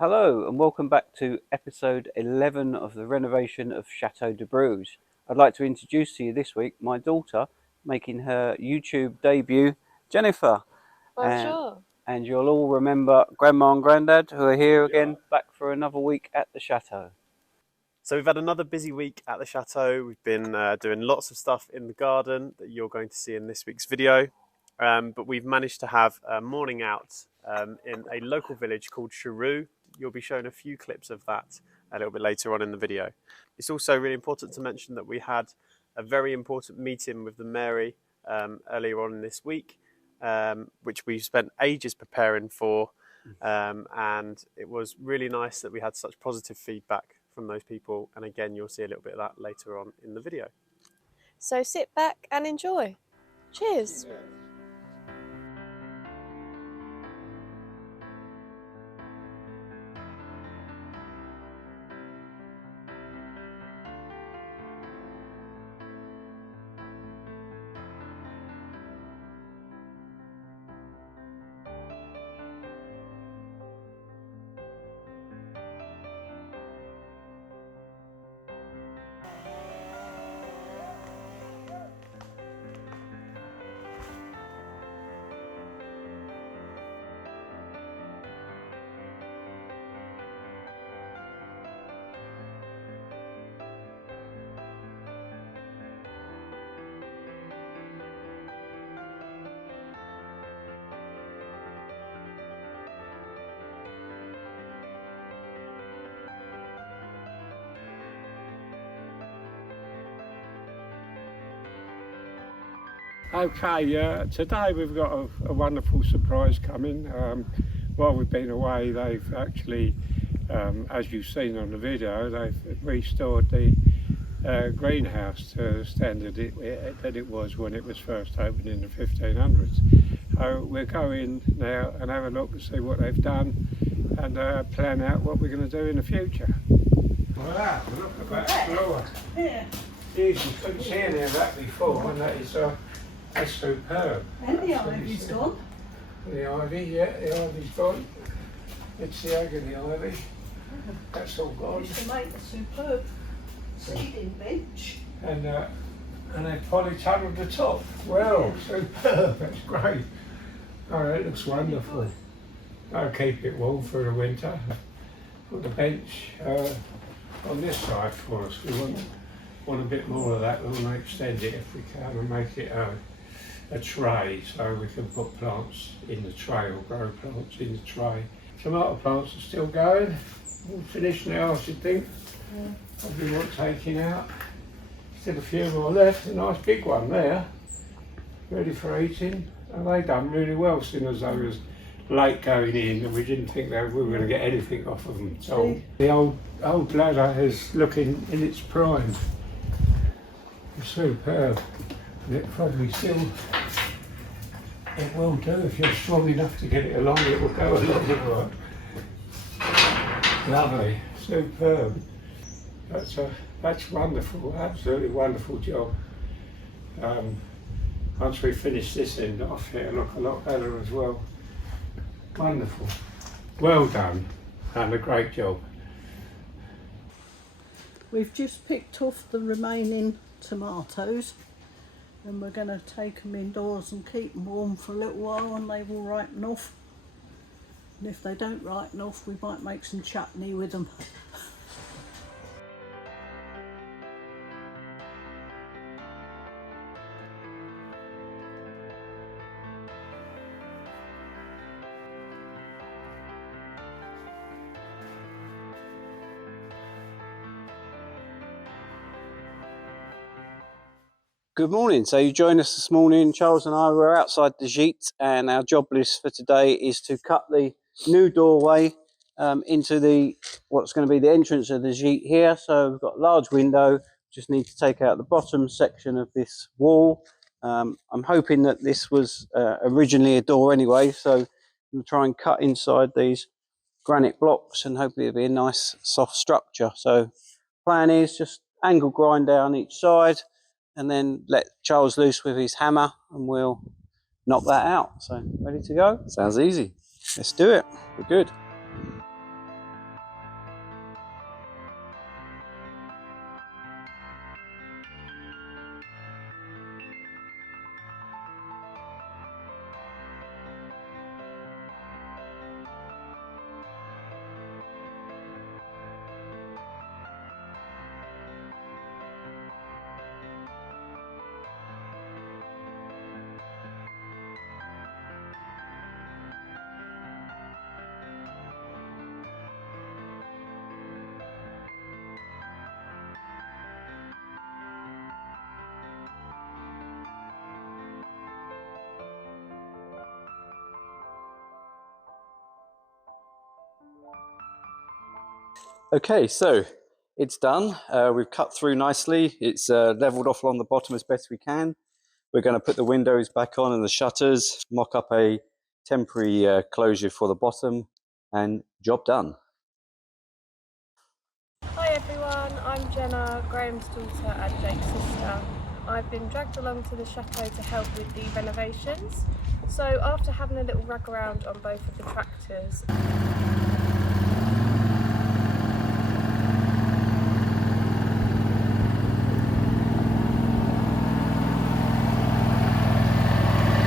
Hello and welcome back to episode 11 of the renovation of Chateau de Bruges. I'd like to introduce to you this week my daughter making her YouTube debut, Jennifer. And, Bonjour. and you'll all remember Grandma and Grandad who are here again back for another week at the Chateau. So we've had another busy week at the Chateau. We've been doing lots of stuff in the garden that you're going to see in this week's video. But we've managed to have a morning out in a local village called Chores. You'll be shown a few clips of that a little bit later on in the video. It's also really important to mention that we had a very important meeting with the Mary earlier on this week, which we spent ages preparing for. And it was really nice that we had such positive feedback from those people. And again, you'll see a little bit of that later on in the video. So sit back and enjoy. Cheers. Okay, today we've got a wonderful surprise coming. While we've been away, they've actually, as you've seen on the video, they've restored the greenhouse to the standard that it was when it was first opened in the 1500s. So we're going now and have a look and see what they've done and plan out what we're going to do in the future. Wow, look at that floor. Yeah. Jeez, you couldn't see any of that before, and that's superb. And the ivy's gone. The ivy, yeah, the ivy's gone. It's the agony ivy. That's all gone. Used to make a superb seating bench. And they polytunneled the top. Well, superb. That's great. Oh, that looks wonderful. I'll keep it warm for the winter. Put the bench on this side for us. We want a bit more of that. We want to extend it if we can and make it a tray so we can put plants in the tray or grow plants in the tray. Tomato plants are still going. All finished now, I should think. Yeah. Probably want taking out. Still a few more left. A nice big one there, ready for eating. And they done really well, seeing as they was late going in and we didn't think that we were going to get anything off of them. So the old ladder is looking in its prime. It's superb. And it probably still, it will do if you're strong enough to get it along, it will go along. Lovely, superb. That's wonderful, absolutely wonderful job. Once we finish this end off, it'll look a lot better as well. Wonderful. Well done, and a great job. We've just picked off the remaining tomatoes and we're going to take them indoors and keep them warm for a little while and they will ripen off. And if they don't ripen off, we might make some chutney with them. Good morning. So you joined us this morning. Charles and I were outside the gîte, and our job list for today is to cut the new doorway into what's going to be the entrance of the gîte here. So we've got a large window. Just need to take out the bottom section of this wall. I'm hoping that this was originally a door anyway, so I'm going to try and cut inside these granite blocks and hopefully it'll be a nice soft structure. So plan is just angle grind down each side and then let Charles loose with his hammer and we'll knock that out. So ready to go? Sounds easy. Let's do it. We're good. Okay, so it's done. We've cut through nicely. It's leveled off along the bottom as best we can. We're going to put the windows back on and the shutters, mock up a temporary closure for the bottom, and job done. Hi everyone, I'm Jenna, Graham's daughter and Jake's sister. I've been dragged along to the chateau to help with the renovations. So after having a little rug around on both of the tractors,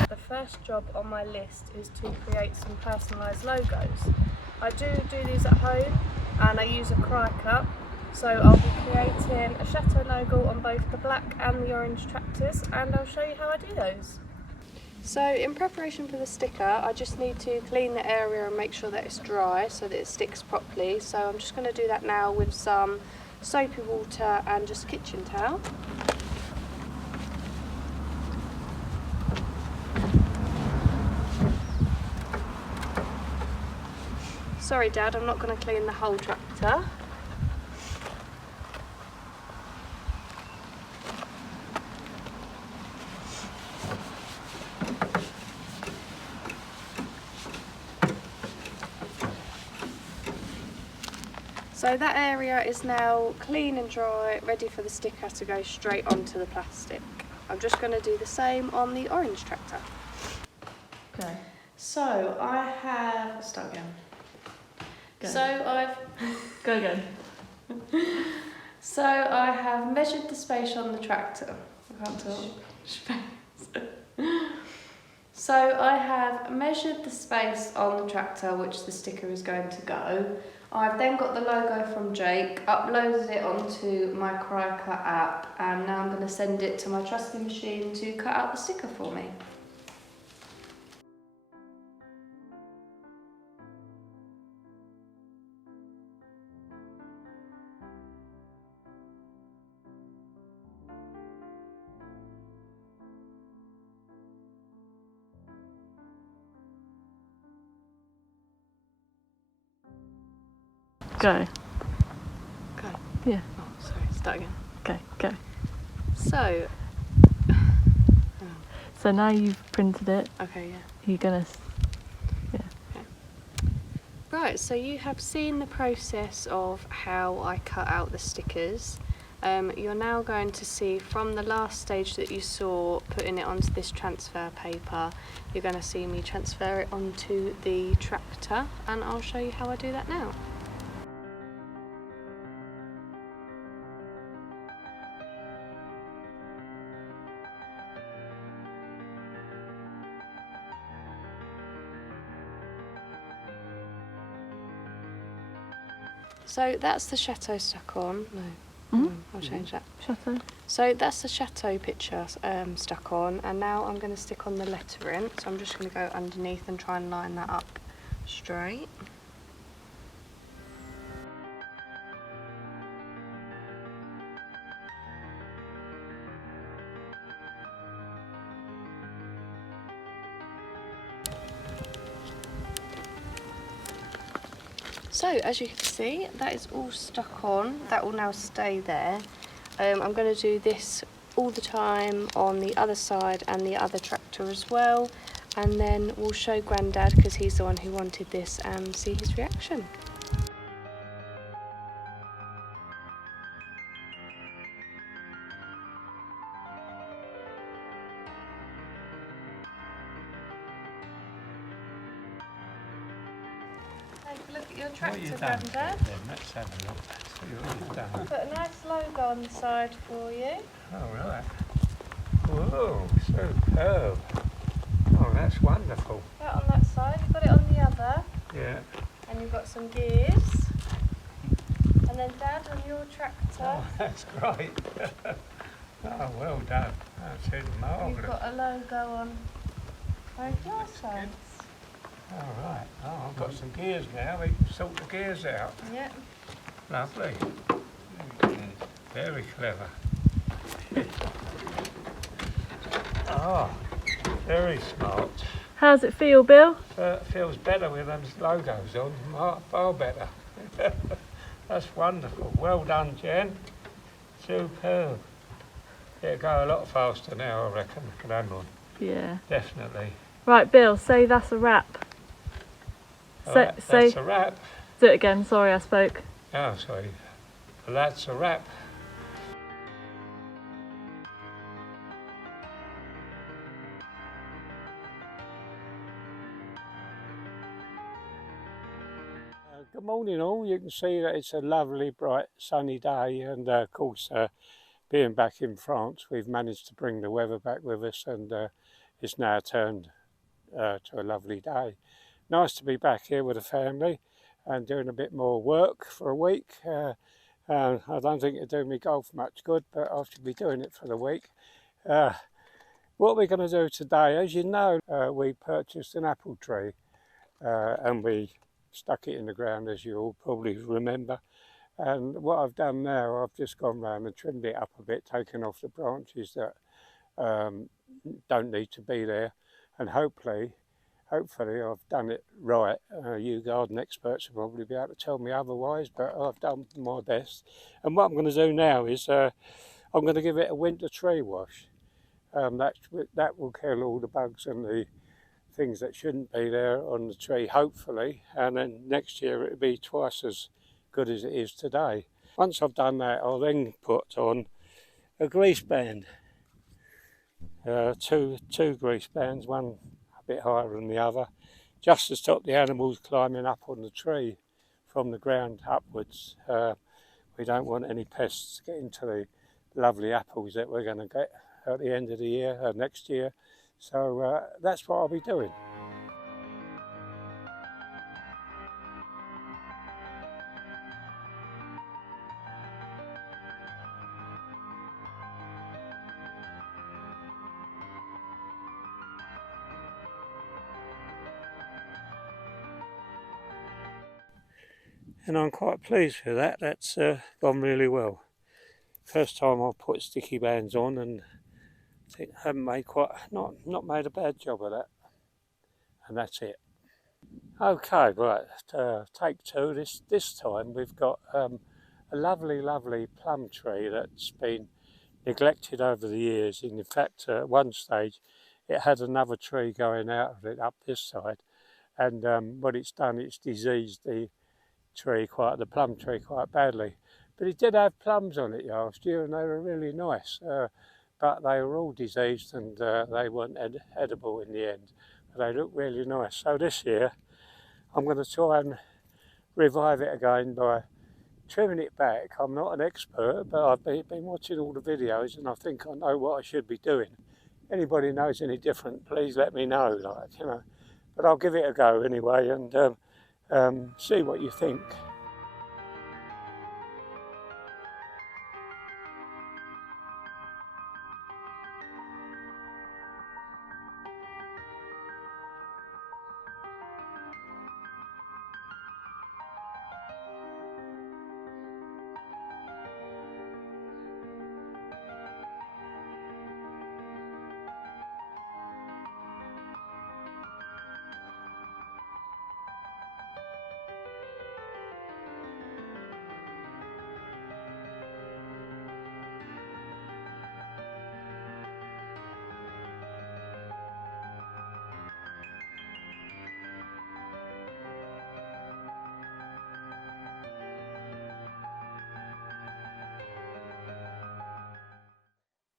the first job on my list is to create some personalised logos. I do these at home and I use a cry cup. So I'll be creating a chateau logo on both the black and the orange tractors, and I'll show you how I do those. So in preparation for the sticker, I just need to clean the area and make sure that it's dry so that it sticks properly. So I'm just going to do that now with some soapy water and just kitchen towel. Sorry Dad, I'm not going to clean the whole tractor. So that area is now clean and dry, ready for the sticker to go straight onto the plastic. I'm just going to do the same on the orange tractor. Okay. So I have... Start again. Go. Go again. So I have measured the space on the tractor. I can't talk. Space. So I have measured the space on the tractor which the sticker is going to go. I've then got the logo from Jake, uploaded it onto my Cricut app, and now I'm going to send it to my trusty machine to cut out the sticker for me. Go. Go. Yeah. Oh, sorry, start again. Okay, go. So, So now you've printed it, okay, yeah. you're gonna... Right, so you have seen the process of how I cut out the stickers. You're now going to see from the last stage that you saw putting it onto this transfer paper, you're going to see me transfer it onto the tractor, and I'll show you how I do that now. So that's the chateau stuck on. No, I'll change that. Chateau. So that's the chateau picture stuck on, and now I'm going to stick on the lettering. So I'm just going to go underneath and try and line that up straight. So as you can see, that is all stuck on. That will now stay there. I'm going to do this all the time on the other side and the other tractor as well, and then we'll show Grandad, because he's the one who wanted this, and see his reaction. Take a look at your tractor, Grandad. Let's have a look. See what you've done. Put a nice logo on the side for you. Oh, right. Whoa, superb. Oh, that's wonderful. That on that side, you've got it on the other, Yeah. and you've got some gears. And then Dad, on your tractor, Oh, that's great. Oh, well done. That's you've marvellous. got a logo on both your sides. All right. Oh, I've got some gears now. We can sort the gears out. Yeah. Lovely. Very clever. Oh, very smart. How's it feel, Bill? Feels better with them logos on. Far better. That's wonderful. Well done, Jen. Superb. It'll go a lot faster now, I reckon, the that one. Yeah. Definitely. Right, Bill, say that's a wrap. Right, that's a wrap. Do it again, sorry I spoke. Oh, sorry. Well, that's a wrap. Good morning all. You can see that it's a lovely, bright, sunny day, and of course, being back in France, we've managed to bring the weather back with us, and it's now turned to a lovely day. Nice to be back here with the family and doing a bit more work for a week. I don't think it'll do me golf much good, but I should be doing it for the week. What we're going to do today, as you know, we purchased an apple tree and we stuck it in the ground, as you all probably remember. And what I've done now, I've just gone round and trimmed it up a bit, taken off the branches that don't need to be there, and hopefully I've done it right. You garden experts will probably be able to tell me otherwise, but I've done my best. And what I'm going to do now is I'm going to give it a winter tree wash. That will kill all the bugs and the things that shouldn't be there on the tree, hopefully, and then next year it'll be twice as good as it is today. Once I've done that, I'll then put on a grease band. Two grease bands, one a bit higher than the other, just to stop the animals climbing up on the tree from the ground upwards. We don't want any pests getting to the lovely apples that we're going to get at the end of the year, next year. So that's what I'll be doing. And I'm quite pleased with that. That's gone really well. First time I've put sticky bands on, and I think I haven't made not made a bad job of that. And that's it. Okay, right, take two. This time we've got a lovely plum tree that's been neglected over the years. In fact, at one stage it had another tree going out of it up this side, and what it's done, it's diseased the plum tree quite badly. But it did have plums on it last year, and they were really nice, but they were all diseased, and they weren't edible in the end. But they look really nice. So this year I'm going to try and revive it again by trimming it back. I'm not an expert, but I've been watching all the videos, and I think I know what I should be doing. Anybody knows any different, please let me know, but I'll give it a go anyway, and see what you think.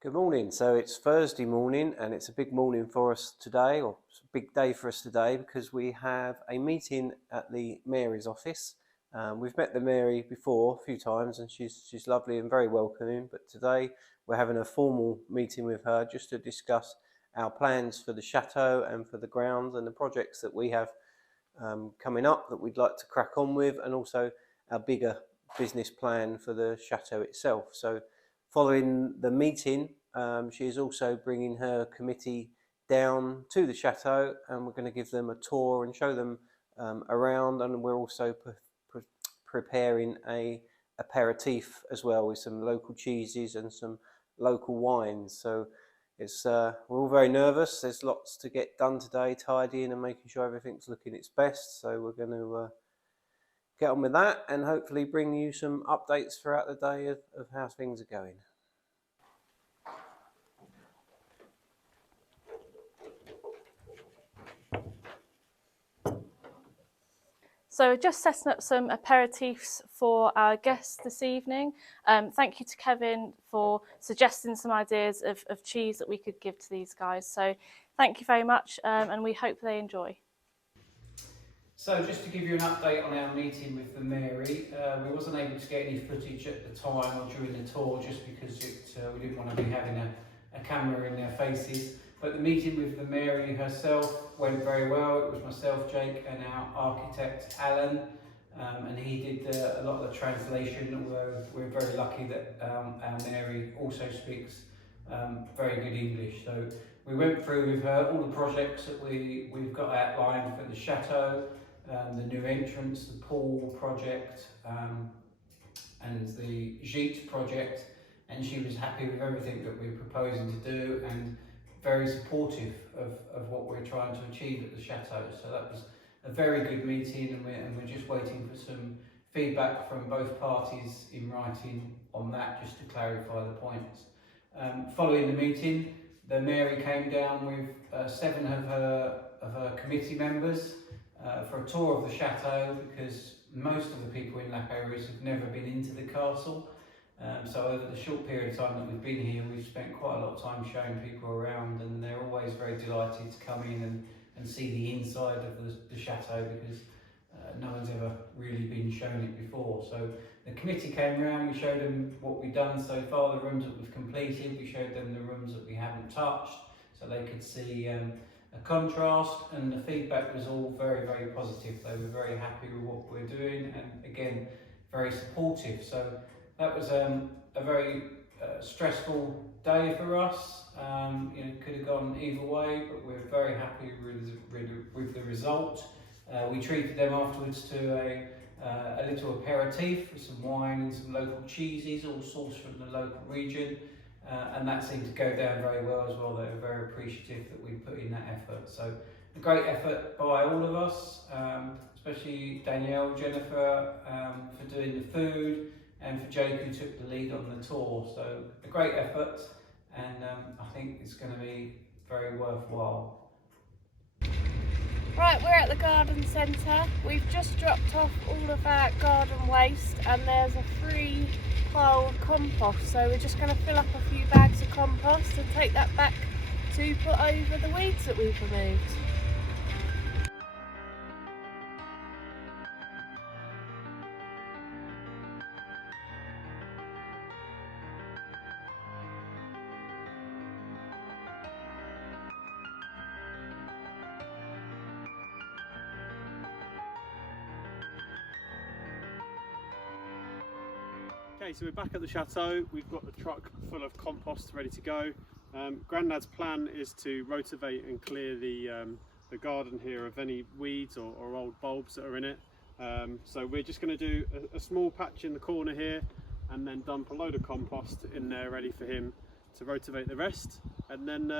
Good morning. So it's Thursday morning, and it's a big morning for us today, or it's a big day for us today, because we have a meeting at the Mary's office. We've met the Mary before a few times, and she's lovely and very welcoming. But today we're having a formal meeting with her just to discuss our plans for the chateau and for the grounds and the projects that we have coming up that we'd like to crack on with, and also our bigger business plan for the chateau itself. So following the meeting, she is also bringing her committee down to the chateau, and we're going to give them a tour and show them around, and we're also preparing a aperitif as well, with some local cheeses and some local wines. So it's we're all very nervous. There's lots to get done today, tidying and making sure everything's looking its best. So we're going to get on with that and hopefully bring you some updates throughout the day of how things are going. So we're just setting up some aperitifs for our guests this evening. Thank you to Kevin for suggesting some ideas of cheese that we could give to these guys. So thank you very much, and we hope they enjoy. So just to give you an update on our meeting with the Mary, we wasn't able to get any footage at the time or during the tour just because we didn't want to be having a camera in their faces. But the meeting with the Mary herself went very well. It was myself, Jake, and our architect, Alan, and he did a lot of the translation, although we're very lucky that our Mary also speaks very good English. So we went through with her all the projects that we've got outlined for the chateau, the new entrance, the pool project, and the gîte project, and she was happy with everything that we're proposing to do and very supportive of what we're trying to achieve at the chateau. So that was a very good meeting, and we're just waiting for some feedback from both parties in writing on that, just to clarify the points. Following the meeting, the Mary came down with 7 of her committee members for a tour of the chateau, because most of the people in La Pérouse have never been into the castle. So over the short period of time that we've been here, we've spent quite a lot of time showing people around, and they're always very delighted to come in and see the inside of the chateau, because no one's ever really been shown it before. So the committee came around, we showed them what we've done so far, the rooms that we've completed, we showed them the rooms that we haven't touched, so they could see a contrast, and the feedback was all very, very positive. They were very happy with what we're doing, and again, very supportive. So that was a very stressful day for us. Could have gone either way, but we're very happy with the result. We treated them afterwards to a little aperitif with some wine and some local cheeses, all sourced from the local region, and that seemed to go down very well as well. They were very appreciative that we put in that effort. So a great effort by all of us, especially Danielle, Jennifer, for doing the food, and for Jake, who took the lead on the tour. So a great effort, and I think it's going to be very worthwhile. Right, we're at the garden centre. We've just dropped off all of our garden waste, and there's a free pile of compost. So we're just going to fill up a few bags of compost and take that back to put over the weeds that we've removed. Okay, so we're back at the chateau. We've got the truck full of compost ready to go. Grandad's plan is to rotivate and clear the garden here of any weeds or old bulbs that are in it. So we're just going to do a small patch in the corner here, and then dump a load of compost in there ready for him to rotivate the rest, and then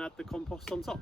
add the compost on top.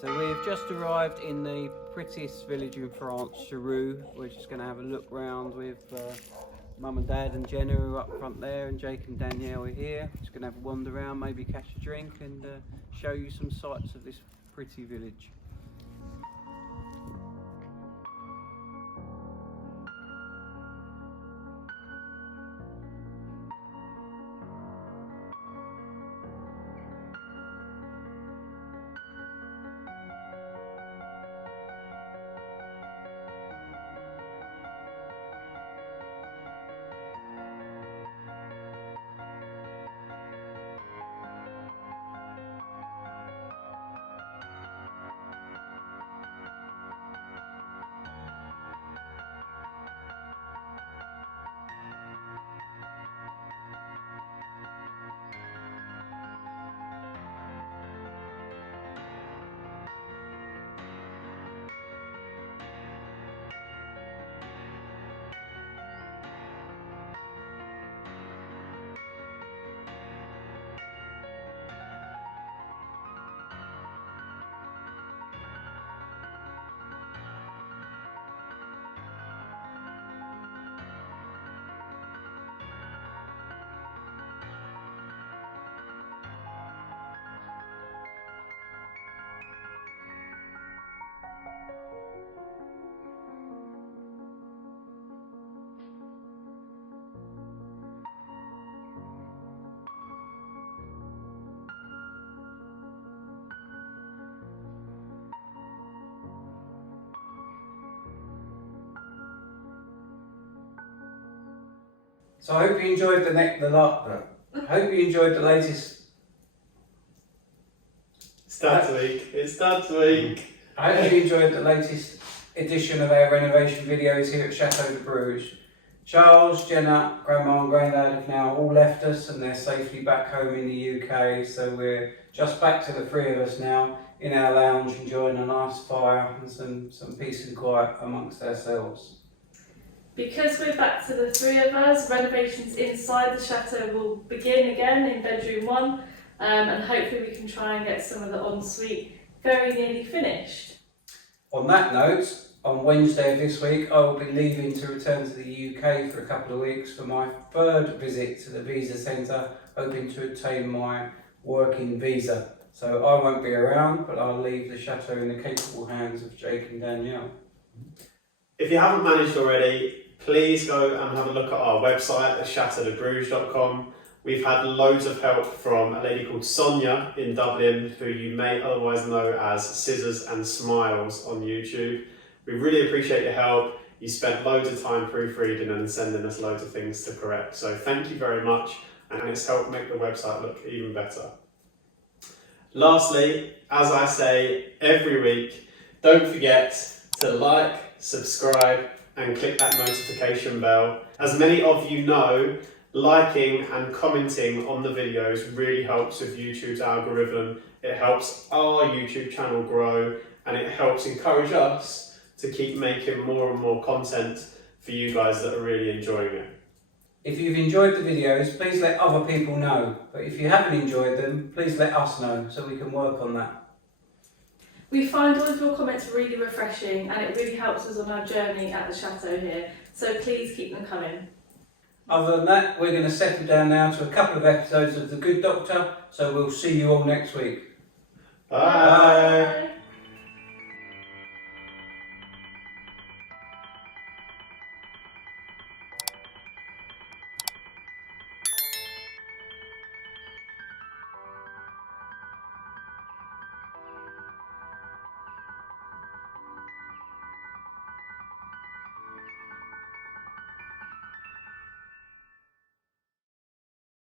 So we've just arrived in the prettiest village in France, Chores. We're just going to have a look round with Mum and Dad and Jenn, who are up front there, and Jake and Danielle are here. Just going to have a wander around, maybe catch a drink, and show you some sights of this pretty village. So I hope you enjoyed I hope you enjoyed the latest. It's Dad's week. It's Dad's week. I hope you enjoyed the latest edition of our renovation videos here at Chateau de Bruges. Charles, Jenna, Grandma and Grandad have now all left us and they're safely back home in the UK, so we're just back to the three of us now in our lounge enjoying a nice fire and some peace and quiet amongst ourselves. Because we're back to the three of us, renovations inside the chateau will begin again in bedroom 1, and hopefully we can try and get some of the ensuite very nearly finished. On that note, on Wednesday of this week, I will be leaving to return to the UK for a couple of weeks for my 3rd visit to the visa centre, hoping to obtain my working visa. So I won't be around, but I'll leave the chateau in the capable hands of Jake and Danielle. If you haven't managed already, please go and have a look at our website at chateaudebruges.com. We've had loads of help from a lady called Sonia in Dublin, who you may otherwise know as Scissors and Smiles on YouTube. We really appreciate your help. You spent loads of time proofreading and sending us loads of things to correct. So thank you very much, and it's helped make the website look even better. Lastly, as I say every week, don't forget to like, subscribe, and click that notification bell. As many of you know, liking and commenting on the videos really helps with YouTube's algorithm. It helps our YouTube channel grow, and it helps encourage us to keep making more and more content for you guys that are really enjoying it. If you've enjoyed the videos, please let other people know. But if you haven't enjoyed them, please let us know so we can work on that. We find all of your comments really refreshing and it really helps us on our journey at the chateau here, so please keep them coming. Other than that, we're going to settle down now to a couple of episodes of The Good Doctor, so we'll see you all next week. Bye!